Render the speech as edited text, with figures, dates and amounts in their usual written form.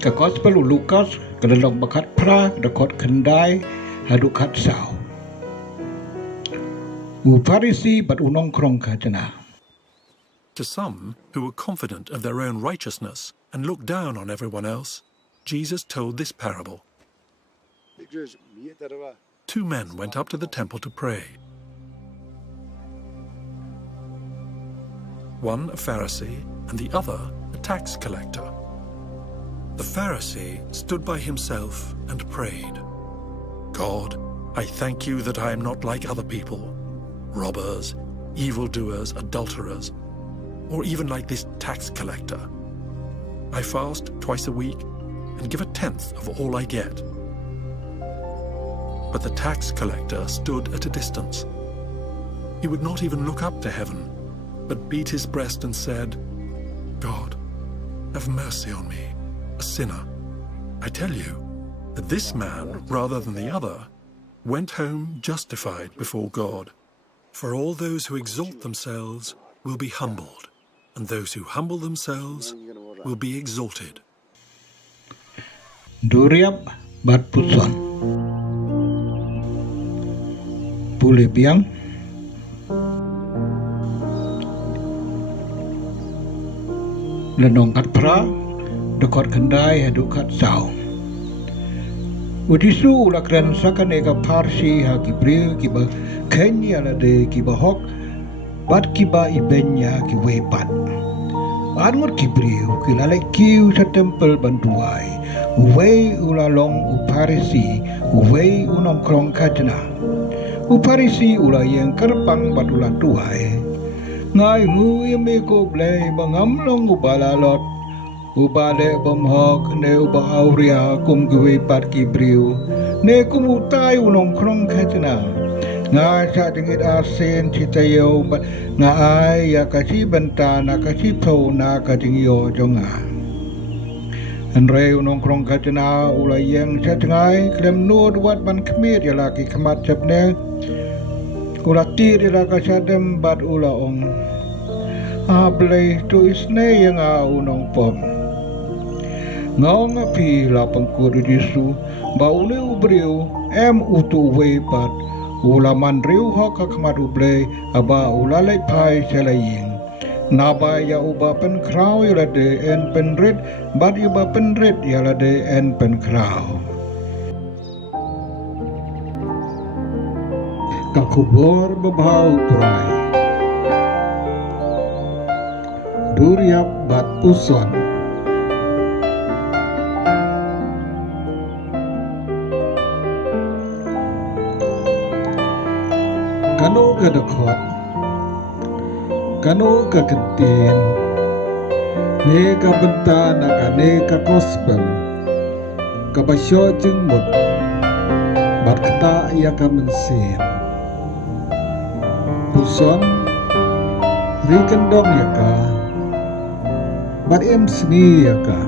Ka Gospel Lukas kadalong bakat pra dakot kendai hadukat sao. Pharisi bat unong krong kajana. To some who were confident of their own righteousness and looked down on everyone else, Jesus told this parable. 2 men went up to the temple to pray. One a Pharisee and the other a tax collector. The Pharisee stood by himself and prayed, "God, I thank you that I am not like other people, robbers, evildoers, adulterers, or even like this tax collector. I fast twice a week and give 1/10 of all I get." But the tax collector stood at a distance. He would not even look up to heaven, but beat his breast and said, "God, have mercy on me, a sinner." I tell you that this man, rather than the other, went home justified before God. For all those who exalt themselves will be humbled, and those who humble themselves will be exalted. Duriap bat puson. Pule piang. Lenong kat pra dakot kendai hadukat sao. Udisu ulakran sakane ka Pharsi ha kibriu kiba Kenya la de kiba hok bat kiba ibenya ki wepat. Angut kibriu kilalek kiu sa temple bantuai. Uwei ulalong Pharisi, uwei unong krong kajana. Pharisi ula yang kerpang bat ulan tuai. Ngai ngu yame ko blay bangamlong ubalalot. Ubale bomhok ne uba auria kum gwe pat kibriu. Ne kum utai unong krong kajana. Nga sa tingit asen citayo nga ay ya kasi bentana kasi po na katingyo jonga. Andre unong krong kajana ulay yang sa tingay klem nuod wat ban kemir ya laki kemat sapne. Ulatir ya laka sadem bat ulaong. Ablay tu isne yang unong pom. Ngao nga pi lapang kudu disu ba uli ubriu utu wepat. Ulaman riu hok kakmat ublay aba ulalay pai selaying. Naba ya uba pen kraw yalade en pen red bat uba pen red yalade en pen kraw. Kakubor babau turai. Duriap bat puson. Kano ka dakot, kano ka kentin, ne ka benta na ka ne ka gospel, ka basyo jeng mut, bat kata ya ka mensin. Puson, rikendong ya ka, bat em seni ya ka.